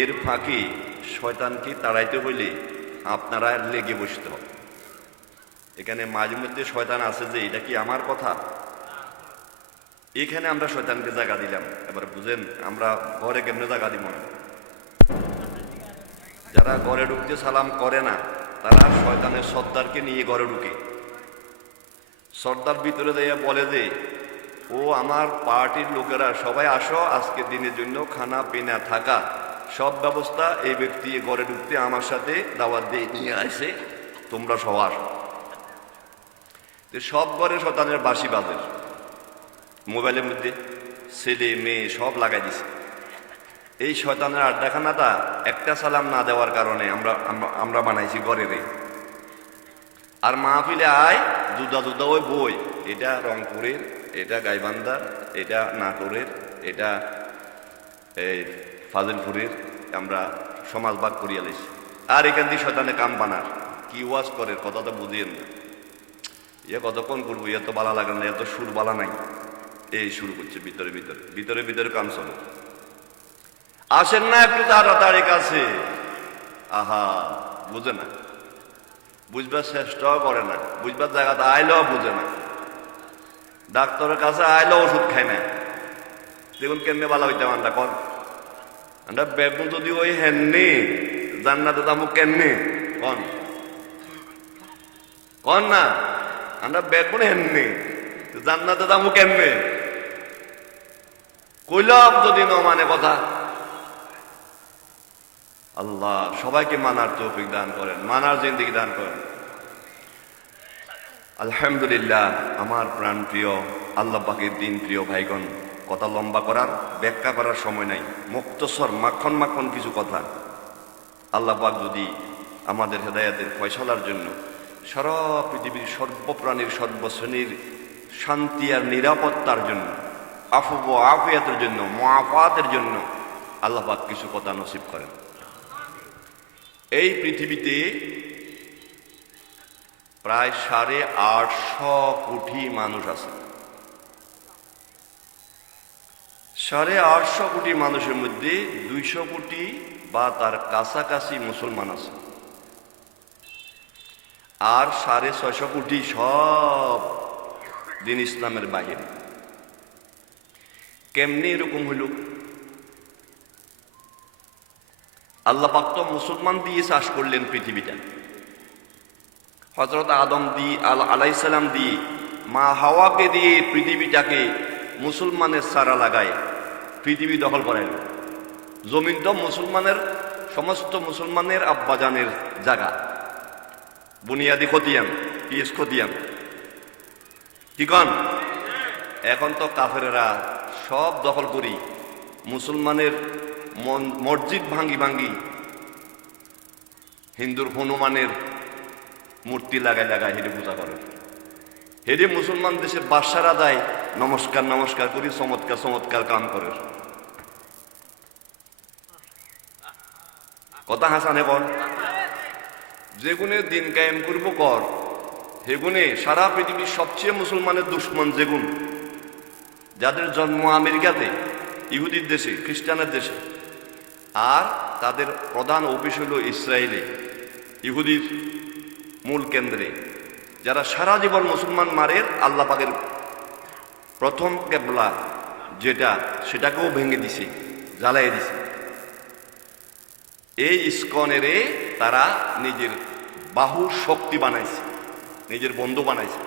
এর ফাঁকে শয়তানকে তাড়াইতে হইলে আপনারা লেগে বসতে। হবে এখানে মাঝে মধ্যে শয়তান আছে যে, এটা কি আমার কথা? এখানে আমরা শয়তানকে জায়গা দিলাম। এবার বুঝেন, আমরা ঘরে কেমনে জায়গা দিব? না যারা ঘরে ঢুকতে সালাম করে না, তারা শয়তানের সর্দারকে নিয়ে ঘরে ঢুকে। সর্দার ভিতরে দিয়ে বলে যে, ও আমার পার্টির লোকেরা, সবাই আসো আজকে দিনের জন্য খানা পিনা থাকা। সব ব্যবস্থা এই ব্যক্তি ঘরে ঢুকতে আমার সাথে দাওয়াত দিয়ে নিয়ে আসে। তোমরা সব আসো। সব ঘরে শতানের বাসি বাজে। মোবাইলের মধ্যে ছেলে, মেয়ে সব লাগাই দিছে। এই শয়তানের আড্ডাখানাটা একটা সালাম না দেওয়ার কারণে আমরা, আমরা- বানাইছি ঘরে রে আর মাহফিলে আয়, দুদা দুদা ওই বই। এটা রংপুরের, এটা গাইবান্ধার, এটা নাটোরের, এটা এই ফাজিলপুরের, আমরা সমাজ ভাগ করিয়া লাইছি। আর এখান দিয়ে শয়তানে কাম বানার। কি ওয়াজ করে, কথা তো বুঝিয়েন না। ইয়ে কতক্ষণ করব এত বালা লাগে না এত সুর বালা নাই। এই শুরু করছে ভিতরে ভিতরে। ভিতরে ভিতরে কাম চলে। আসেন না একটু তাড়াতাড়ি কাছে। আহা, বুঝে না। বুঝবার চেষ্টাও করে না। বুঝবার জায়গাতে আইলেও বুঝে না। ডাক্তারের কাছে আইলেও ওষুধ খায় না। দেখুন কেমনে ভালো হইতে আমরা কর আমরা বেগুন যদি ওই হেননি, জান্নাতে দামু কেমনি? কন। কন না আমরা বেগুন হেননি, জান্নাতে দামু কেননি কইলাম যদি ন মানে কথা। আল্লাহ, সবাইকে মানার তৌফিক দান করেন, মানার জিন্দিগি দান করেন। আলহামদুলিল্লাহ, আমার প্রাণ প্রিয় আল্লাহ পাকের দিন প্রিয় ভাইগণ কথা লম্বা করার, ব্যাখ্যা করার সময় নাই। মুক্তসর মাখন মাখন কিছু কথা। আল্লাহ পাক যদি আমাদের হেদায়াতের ফয়সলার জন্য সারা পৃথিবীর সর্বপ্রাণীর, সর্বশ্রেণীর শান্তি আর নিরাপত্তার জন্য আফুব আফিয়াতের জন্য মাফাতের জন্য আল্লাহ পাক কিছু কথা নসিব করেন। এই পৃথিবীতে প্রায় সাড়ে আটশো কোটি মানুষ আছে। সাড়ে আটশো কোটি মানুষের মধ্যে দুইশো কোটি বা তার কাছাকাছি মুসলমান আছে। আর সাড়ে ছয়শো কোটি সব দিন ইসলামের বাহিরে। কেমনি এরকম হইল আল্লাহ পাক তো মুসলমান দিয়ে চাষ করলেন পৃথিবীটা। হজরত আদম দি আল আলাইসালাম দিয়ে, মা হাওয়াকে দিয়ে পৃথিবীটাকে মুসলমানের সারা লাগায়। পৃথিবী দখল করাইল জমিন তো মুসলমানের, সমস্ত মুসলমানের আব্বাজানের জায়গা। বুনিয়াদি খতিয়ান, পিএস খতিয়ান। কি কন? এখন তো কাফেরেরা সব দখল করি, মুসলমানের মন- মসজিদ ভাঙ্গি ভাঙ্গি, হিন্দুর হনুমানের মূর্তি লাগায় লাগায় হেরে পূজা করে হেরে মুসলমান দেশের বাদশারা যায় নমস্কার নমস্কার করি, চমৎকার চমৎকার কাম করে। কথা হাসানে বল। যেগুনে দিন কায়েম করব কর হেগুনে সারা পৃথিবীর সবচেয়ে মুসলমানের দুশ্মন যেগুন যাদের জন্ম আমেরিকাতে, ইহুদির দেশে, খ্রিস্টানের দেশে, আর তাদের প্রধান অফিস হল ইসরায়েলে, ইহুদির মূল কেন্দ্রে। যারা সারা জীবন মুসলমান মারের আল্লাহ পাকের প্রথম কেবলা যেটা, সেটাকেও ভেঙে দিছে জ্বালাই দিছে। এই ইস্কনেরে তারা নিজের বাহু শক্তি বানাইছে, নিজের বন্ধু বানাইছে।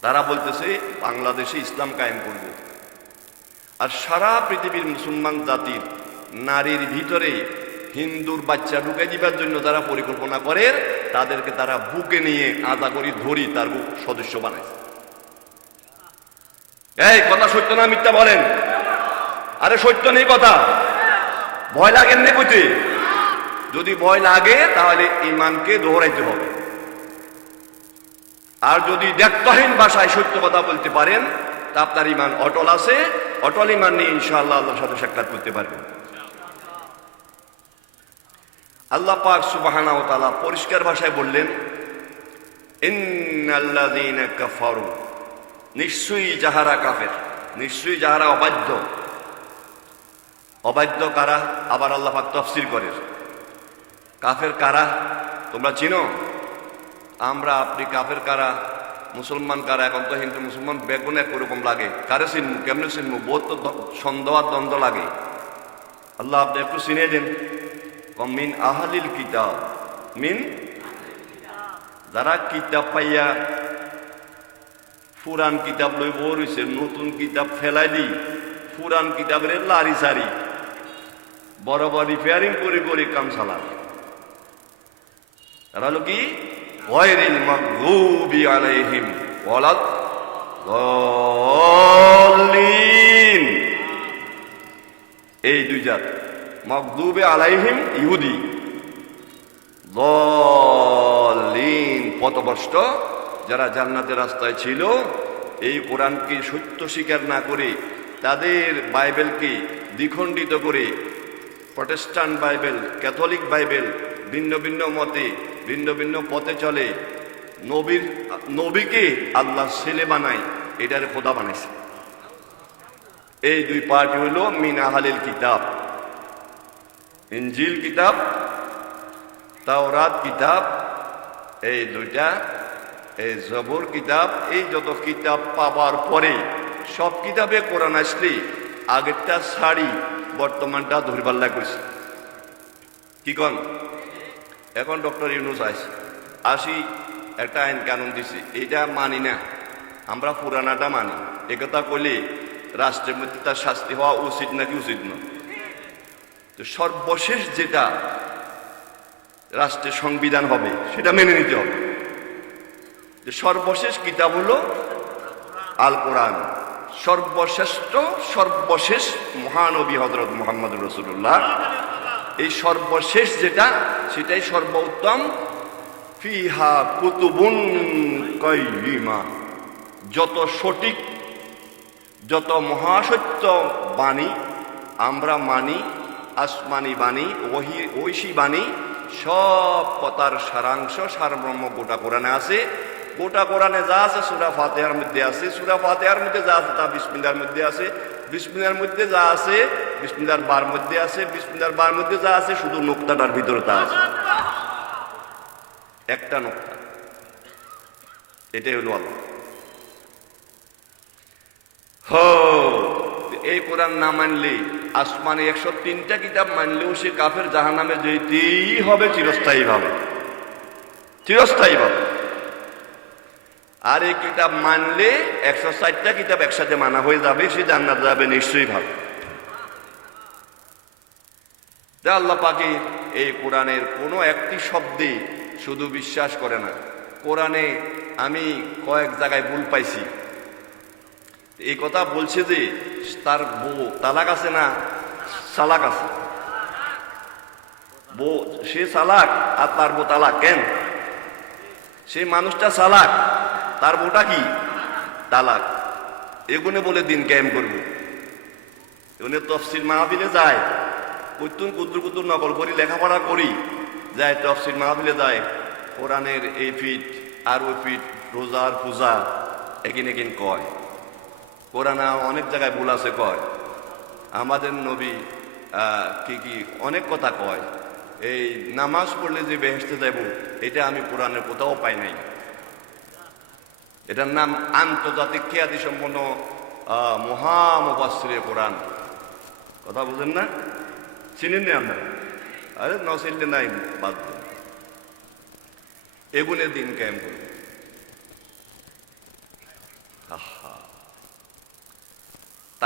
তারা বলতেছে, বাংলাদেশে ইসলাম কায়েম করবে। আর সারা পৃথিবীর মুসলমান জাতির নারীর ভিতরে হিন্দুর বাচ্চা ঢুকে দিবার জন্য তারা পরিকল্পনা করে, তাদেরকে তারা বুকে নিয়ে আদা করি ধরি তার সদস্য বানায় এই, কথা সত্য না মিথ্যা বলেন? আরে সত্য নেই কথা। ভয় লাগেন নে কইতে যদি ভয় লাগে, তাহলে ইমানকে দৌড়াইতে হবে। আর যদি দেখতহীন ভাষায় সত্য কথা বলতে পারেন, তা আপনার ইমান অটল আছে। অটল ইমান নিয়ে ইনশাআল্লাহ আল্লাহর সাথে সাক্ষাৎ করতে পারবেন। আল্লাহ পাক সুবাহানা তালা পরিষ্কার ভাষায় বললেন নিশ্চয়ই যাহারা কাফের, নিশ্চয়ই যাহারা অবাধ্য। অবাধ্য কারা? আবার আল্লাহ পাক তফসির করে কাফের কারা? তোমরা চিনো? আমরা আপনি কাফের কারা? মুসলমান কারা? এখন তো হিন্দু, মুসলমান বেগুন একরকম লাগে? কারে চিনমু? কেমনে চিনমু? বহুত তো সন্দেহ আর দ্বন্দ্ব লাগে। আল্লাহ আপনি একটু চিনে দিন। মিন আহালিল কিতাব মিন যারা কিতাব পাইয়া পুরান কিতাব লই বই নতুন কিতাব ফেলাই দি পুরান কিতাবের লারি সারি বড় বড় রিপেয়ারিং করে করে কাম চালা তারা হলো কি গয়রিল মাগদুবি আলাইহিম ওয়ালাদ এই দুই জাত মকদুবে আলাইহিম ইহুদি। দলিন পথভ্রষ্ট, যারা জান্নাতের রাস্তায় ছিল, এই কোরআনকে সত্য স্বীকার না করে তাদের বাইবেলকে দ্বিখণ্ডিত করে প্রটেস্টান্ট বাইবেল, ক্যাথলিক বাইবেল, ভিন্ন ভিন্ন মতে, ভিন্ন ভিন্ন পথে চলে, নবীর, নবীকে আল্লাহ ছেলে বানায়, এটার খোদা বানাইছে। এই দুই পার্ট হইল মিন কিতাব। ইঞ্জিল কিতাব, তাওরাত কিতাব, এই দুইটা, এই জবর কিতাব, এই যত কিতাব পাবার পরে সব কিতাবে কোরআন আসলে, আগেরটা শাড়ি বর্তমানটা ধরিবার করছে কি কন? এখন ডক্টর ইউনুস আইসি আসি, একটা আইন কানুন দিছে। এইটা মানি না। আমরা পুরানাটা মানি। একথা কইলে রাষ্ট্রের মধ্যে তার শাস্তি হওয়া উচিত নাকি উচিত নয়? তো সর্বশেষ যেটা রাষ্ট্রের সংবিধান হবে, সেটা মেনে নিতে হবে। যে সর্বশেষ কিতাব হলো আল কোরআন। সর্বশ্রেষ্ঠ, সর্বশেষ মহানবী হজরত মোহাম্মদ রসুল্লাহ এই সর্বশেষ যেটা, সেটাই সর্বোত্তম। ফিহা কুতুবুন কয়িমা যত সঠিক, যত মহাসত্য বাণী আমরা মানি আসমানি বাণী, ওহি, ঐশী বাণী, সব কথার সারাংশ সারব্রহ্ম গোটা কোরআনে আছে। গোটা কোরআনে যা আছে সুরা ফাতেহার মধ্যে আছে। সুরা ফাতেহার মধ্যে যা আছে তা বিসমিল্লার মধ্যে আছে। বিসমিল্লার মধ্যে যা আছে বিসমিল্লার বার মধ্যে আছে। বিসমিল্লার বার মধ্যে যা আছে শুধু নোক্তাটার ভিতরে তা আছে। একটা নোক্তা। এটাই হলো আল্লাহ। এই কোরআন না মানলে, আসমানে একশো তিনটা কিতাব মানলেও সে কাফের জাহান নামে যেতেই হবে চিরস্থায়ী ভাবে চিরস্থায়ী ভাবে আর এই কিতাব মানলে একশো ষাটটা কিতাব একসাথে মানা হয়ে যাবে, সে জান্নাত যাবে নিশ্চয়ই ভাবে আল্লাহ পাকে এই কোরআনের কোনো একটি শব্দে শুধু বিশ্বাস করে না। কোরআনে আমি কয়েক জায়গায় ভুল পাইছি। এই কথা বলছে যে তার বউ তালাক আছে না সালাক আছে? বউ, সে সালাক আর তার বউ তালাক, কেন? সে মানুষটা সালাক তার বউটা কি? তালাক। এগুনে বলে দিন ক্যাম করব। এগুনে তফসিল মাহফিলে যায়। কুতুন কুতুর কুতুর নকল করি, লেখাপড়া করি, যায় তফসিল মাহফিলে যায়। কোরআনের এই ফিট আর ওই ফিট, রোজার পূজা একিন একিন কয়। কোরআনা অনেক জায়গায় ভুল আছে, কয়। আমাদের নবী কি কি, অনেক কথা কয়। এই নামাজ পড়লে যে বেহেসতে যাব এটা আমি কোরআনের কোথাও পাই নাই। এটার নাম আন্তর্জাতিক খ্যাতি সম্পন্ন মহামবাশ্রী কোরআন। কথা বুঝেন না? চিনেন না আপনারা? আরে ন চিনলে নাই, বাদ দেন। এগুনে দিন কায়েম করবে আহা।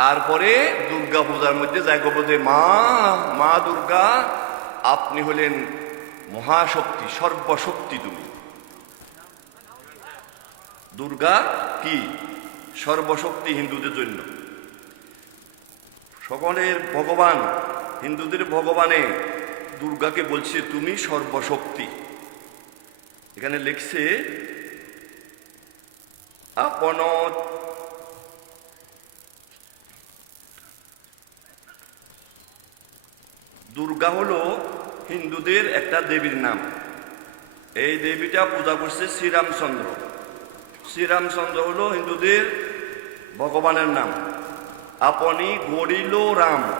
তারপরে দুর্গা পূজার মধ্যে যাই গো যে মা মা দুর্গা, আপনি হলেন মহাশক্তি, সর্বশক্তি তুমি। দুর্গা কি? সর্বশক্তি হিন্দুদের জন্য। সকলের ভগবান, হিন্দুদের ভগবানে দুর্গাকে বলছে, তুমি সর্বশক্তি। এখানে লিখছে আপন দুর্গা হলো হিন্দুদের একটা দেবীর নাম। এই দেবীটা পূজা করছে শ্রীরামচন্দ্র। শ্রীরামচন্দ্র হলো হিন্দুদের ভগবানের নাম। আপনি গড়িল রাম,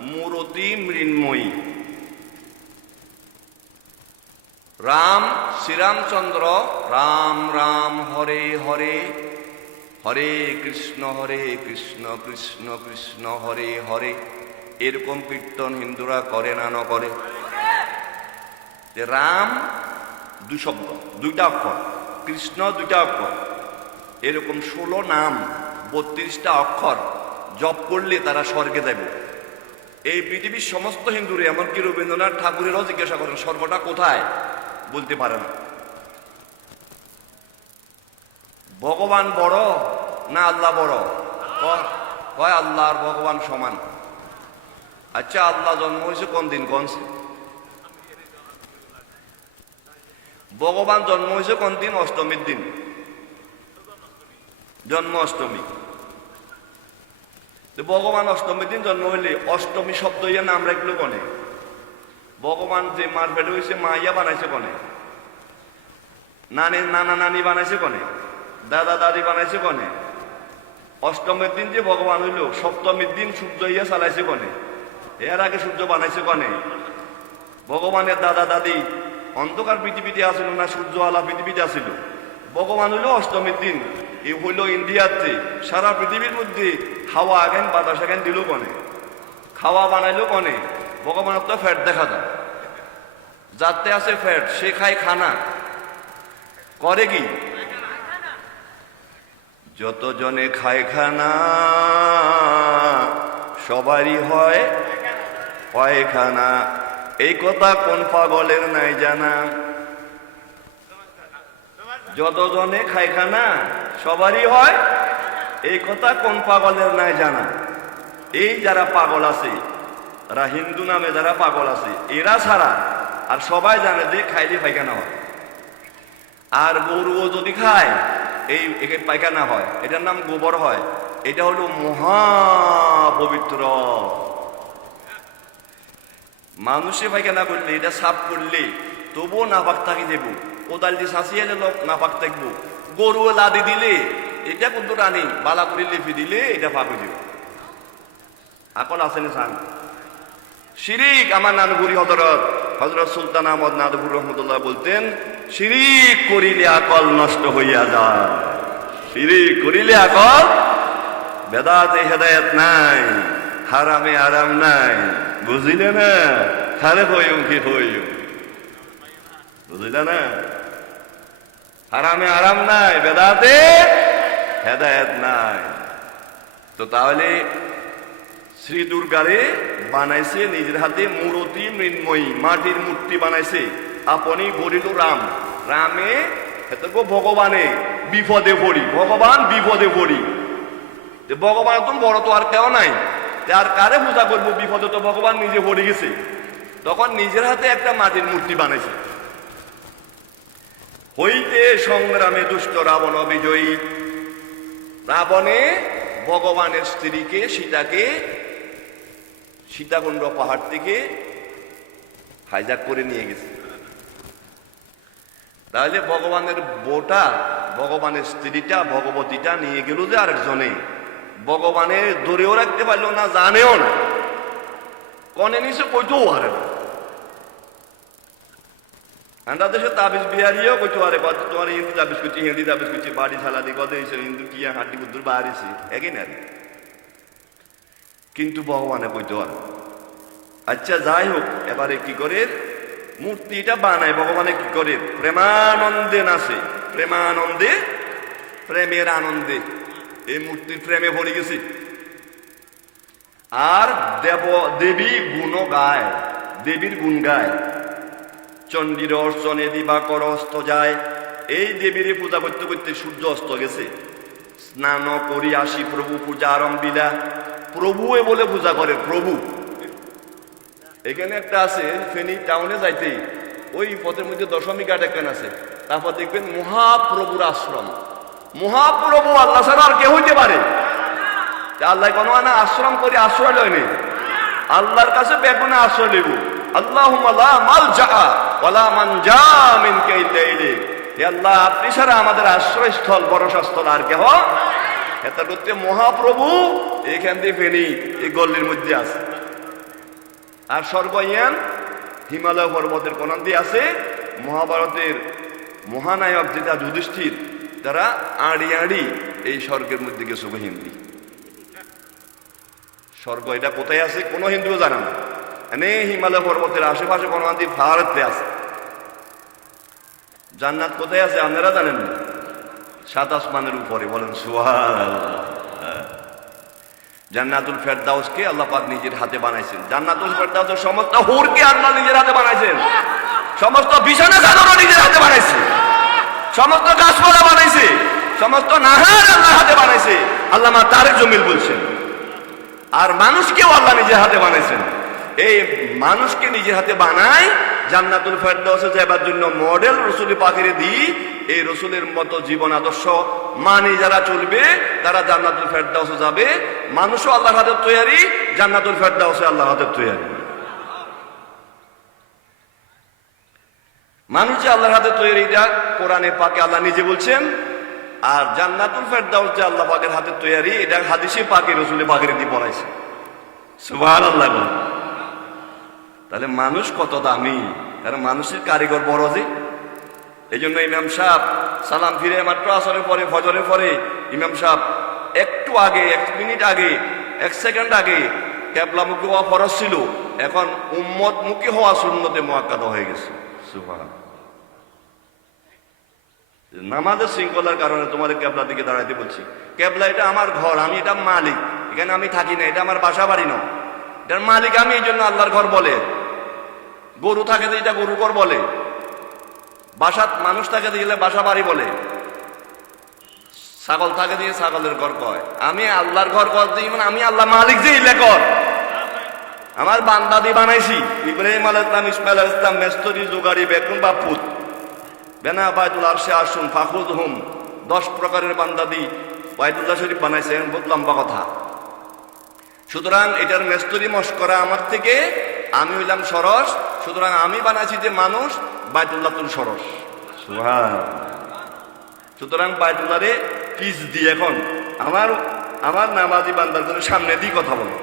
মূরতি মৃন্ময়ী। রাম শ্রীরামচন্দ্র, রাম রাম হরে হরে। হরে কৃষ্ণ হরে কৃষ্ণ কৃষ্ণ কৃষ্ণ, হরে হরে। এরকম কীর্তন হিন্দুরা করে না, ন করে? যে রাম দুই শব্দ, দুইটা অক্ষর, কৃষ্ণ দুইটা অক্ষর, এরকম ষোলো নাম, বত্রিশটা অক্ষর জপ করলে তারা স্বর্গে দেবে এই পৃথিবীর সমস্ত হিন্দুরে, এমনকি রবীন্দ্রনাথ ঠাকুরেরও জিজ্ঞাসা করেন, স্বর্গটা কোথায়? বলতে পারে না। ভগবান বড় না আল্লাহ বড়? কয় আল্লাহ আর ভগবান সমান? আচ্ছা আল্লাহ জন্ম হয়েছে কোন দিন? কোন ভগবান জন্ম হয়েছে কোন দিন? অষ্টমীর দিন। জন্ম অষ্টমী। ভগবান অষ্টমীর দিন জন্ম হইলে অষ্টমী শব্দ ইয়া নাম রাখল কনে? ভগবান যে মার পেটে হয়েছে মা ইয়া বানাইছে কনে? নানি, নানা নানি বানাইছে কনে? দাদা দাদি বানাইছে কনে? অষ্টমীর দিন যে ভগবান হইল, সপ্তমীর দিন সূর্য ইয়া চালাইছে কনে? এর আগে সূর্য বানাইছে কনে? ভগবানের দাদা দাদি, অন্ধকার পৃথিবীতে আসিল না সূর্য আলা পৃথিবীতে আসিল ভগবান হইল অষ্টমীর দিন। এই হইল ইন্ডিয়াতে সারা পৃথিবীর মধ্যে হাওয়া আগেন, বাতাস আগেন দিল কনে। খাওয়া বানাইলো কনে। ভগবানের তো ফ্যাট দেখা যায়। যাতে আছে ফ্যাট, সে খায় খানা। করে কি? যতজনে খায় খানা, সবারই হয় পায়খানা। এই কথা কোন পাগলের নাই জানা? যতজনে খায় খানা সবারই হয়। এই কথা কোন পাগলের নাই জানা? এই যারা পাগল আছে তারা হিন্দু নামে যারা পাগল আছে, এরা ছাড়া আর সবাই জানে যে খাইলে পায়খানা হয়। আর গরুও যদি খায়, এই একে পায়খানা হয়। এটার নাম গোবর হয়। এটা হলো মহা পবিত্র মানুষে পায়খানা করলে, এটা সাফ করলে তবুও নাপাক থাকি দেব। কোদাল দিয়ে শাঁসিয়ে লোক নাপাক থাকব। গরু লাদি দিলে, এটা কিন্তু রানি বালা করে লিপি দিলে, এটা পাক যাবে। আকল আসেনি সান? শিরিক, আমার নানপুরি হজরত হজরত সুলতান আহমদ নাদপুর রহমতুল্লাহ বলতেন, শিরিক করিলে আকল নষ্ট হইয়া যায়। শিরিক করিলে আকল বেদাতে হেদায়ত নাই, হারামে আরাম নাই। বুঝিলে না খারে হইম কি হইম? বুঝিলে না হারামে আরাম নাই, বেদাতে হেদায়ত নাই। তো তাহলে শ্রী দুর্গারে বানাইছে, নিজের হাতে মূরতি মৃন্ময়ী, মাটির মূর্তি বানাইছে। আপনি বলিল, রাম, রামে হেতক ভগবানে বিপদে পড়ি, ভগবান বিপদে পড়ি। ভগবান তো বড় তো আর কেউ নাই। আর কারে পূজা করব? বিপদে তো ভগবান নিজে পড়ে গেছে। তখন নিজের হাতে একটা মাটির মূর্তি বানাইছে। হইতে সংগ্রামে দুষ্ট রাবণ বিজয়ী। রাবণে ভগবানের স্ত্রীকে, সীতাকে, সীতাকুণ্ড পাহাড় থেকে হাইজাক করে নিয়ে গেছে। তাহলে ভগবানের বোটা, ভগবানের স্ত্রীটা, ভগবতীটা নিয়ে গেল যে আরেকজনে। ভগবানের ধরেও রাখতে পারল না, জানেও না। কনে নিচে কইতেও পারে না। দেশে তাবিজ বিহারিও কইতে পারে তোমার হিন্দি তাবিজ করছি হিন্দি তাবিজ করছি, বাড়ি ছালা দি কত হিসেবে হিন্দু টিয়া হাড্ডি বুদ্ধুর বাহারিছি? একই না কিন্তু ভগবানে কইতে পারে। আচ্ছা যাই হোক, এবারে কি করে? মূর্তিটা বানায়, ভগবানে কি করে? প্রেমানন্দে নাচে। প্রেমানন্দে, প্রেমের আনন্দে। এই মূর্তির প্রেমে ভরে গেছে। আর দেব, দেবী গুণ গায়, দেবীর গুণ গায়। চণ্ডীর অর্চনে দিবাকর অস্ত যায়। এই দেবীর পূজা করতে করতে সূর্য অস্ত গেছে। স্নান করি আসি প্রভু পূজা আরম্ভিলা। প্রভু এ বলে পূজা করে, প্রভু। এখানে একটা আছে, ফেনী টাউনে যাইতেই ওই পথের মধ্যে দশমী ঘাট একখান আছে। তারপর দেখবেন মহাপ্রভুর আশ্রম। মহাপ্রভু আল্লাহ ছাড়া আর কে হইতে পারে। আল্লাহ কোনো না আশ্রম করে আশ্রয় লয়নি আল্লাহর কাছে বেগুনে আশ্রয় নেব আল্লাহ, আপনি ছাড়া আমাদের আশ্রয়স্থল ভরসাস্থল আর কেহ এটা করতে মহাপ্রভু এখান দিয়ে ফেনি, এই গল্লির মধ্যে আছে। আর স্বর্গ ইয়ান হিমালয় পর্বতের কোনান দিয়ে আছে। মহাভারতের মহানায়ক যেটা যুধিষ্ঠির তারা আড়ি আড়ি এই স্বর্গের মধ্যে গেছে হিন্দি। স্বর্গ এটা কোথায় আছে কোনো হিন্দুও জানে না। এনে হিমালয় পর্বতের আশেপাশে কোনো নদী ভারতে আছে। জান্নাত কোথায় আছে আপনারা জানেন না? সাত আসমানের উপরে বলেন সুহান জান্নাতুল ফেরদাউসকে আল্লাহ পাক নিজের হাতে বানাইছেন। জান্নাতুল ফেরদাউসের সমস্ত হুরকে আল্লাহ নিজের হাতে বানাইছেন। সমস্ত বিছানা চাদরও নিজের হাতে বানাইছে সমস্ত গাছপালা বানাইছে, সমস্ত নাহার আল্লাহ হাতে বানাইছে। আল্লাহ মা তারেক জমিল বলছেন, আর মানুষকেও আল্লাহ নিজের হাতে বানাইছেন। এই মানুষকে নিজের হাতে বানায় জান্নাতুল ফেরদাউসে যাবার জন্য মডেল রসুলি পাখিরে দিই, এই রসুলের মতো জীবন আদর্শ মানি যারা চলবে, তারা জান্নাতুল ফেরদাউসে যাবে। মানুষও আল্লাহর হাতে তৈরি জান্নাতুল ফেরদাউসে আল্লাহর হাতে তৈরি মানুষ যে আল্লাহর হাতে তৈরি এটা কোরআনে পাকে আল্লাহ নিজে বলছেন, আর জান্নাতুল ফেরদাউস যে আল্লাহ পাকের হাতে তৈরি, এটা হাদিসে পাকে রসুলে পাকের দিয়ে বলাইছে সুবহান আল্লাহ তাহলে মানুষ কত দামি? কারণ মানুষের কারিগর বড় যে। এই জন্য ইমাম সাহেব সালাম ফিরে মাত্র আসরের পরে, ফজরের পরে ইমাম সাহেব একটু আগে, এক মিনিট আগে, এক সেকেন্ড আগে ক্যাবলামুখী হওয়া ফরজ ছিল। এখন উম্মত মুখী হওয়া শূন্যতে মোয়াক্কাদা হয়ে গেছে। সুবহান নামাজের শৃঙ্খলার কারণে তোমাদের ক্যাবলা দিকে দাঁড়াইতে বলছি। ক্যাবলা, এটা আমার ঘর, আমি এটা মালিক। এখানে আমি থাকি না, এটা আমার বাসা বাড়ি নয় এটার মালিক আমি, এই জন্য আল্লাহর ঘর বলে। গরু থাকে তো এটা গরু ঘর বলে। বাসা, মানুষ থাকে দিলে বাসা বাড়ি বলে। ছাগল থাকে দিয়ে ছাগলের ঘর কয়। আমি আল্লাহর ঘর কর দিই মানে আমি আল্লাহ মালিক যে ইলে কর। আমার বান্দাদি বানাইছি। ইব্রাহিম আল ইসলাম ইসমাইল ইসলাম মেস্তরি, জোগাড়ি, বেকুন বা পুত। বেনা বায়তুল আরশে আসুন ফাখুদ হুম দশ প্রকারের বান্দাদি বায়তুল্লাহ শরীফ বানাইছে বহুত লম্বা কথা। সুতরাং এটার মেস্তরি মস্করা আমার থেকে আমি হইলাম সরস সুতরাং আমি বানাইছি যে মানুষ বায়তুল্লাহ তুল সরস। সুতরাং বায়তুল্লাহরে পিস দিয়ে এখন। আমার আমার নামাজি বান্দার জন্য সামনে দিয়ে কথা বলো।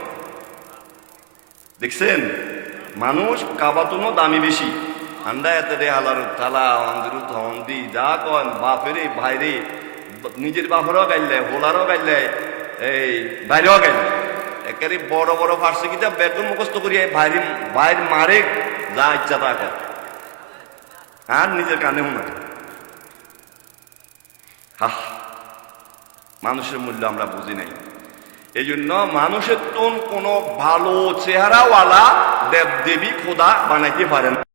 দেখছেন? মানুষ কাবাতুনও দামি বেশি। আন্ডা এতে রে হালার তালা যা কন, বাপেরে নিজের বাপেরও গাইলে, হোলারও গাইলে, এই বাইরেও গাইলে। একেবারে বড় বড় ফার্সি কিতাব বেতন মারে যা ইচ্ছা তা কর। আর নিজের কানে না হাহ, মানুষের মূল্য আমরা বুঝি নাই। এই জন্য মানুষের তো কোনো ভালো চেহারাওয়ালা দেব দেবী খোদা বানাইতে পারেন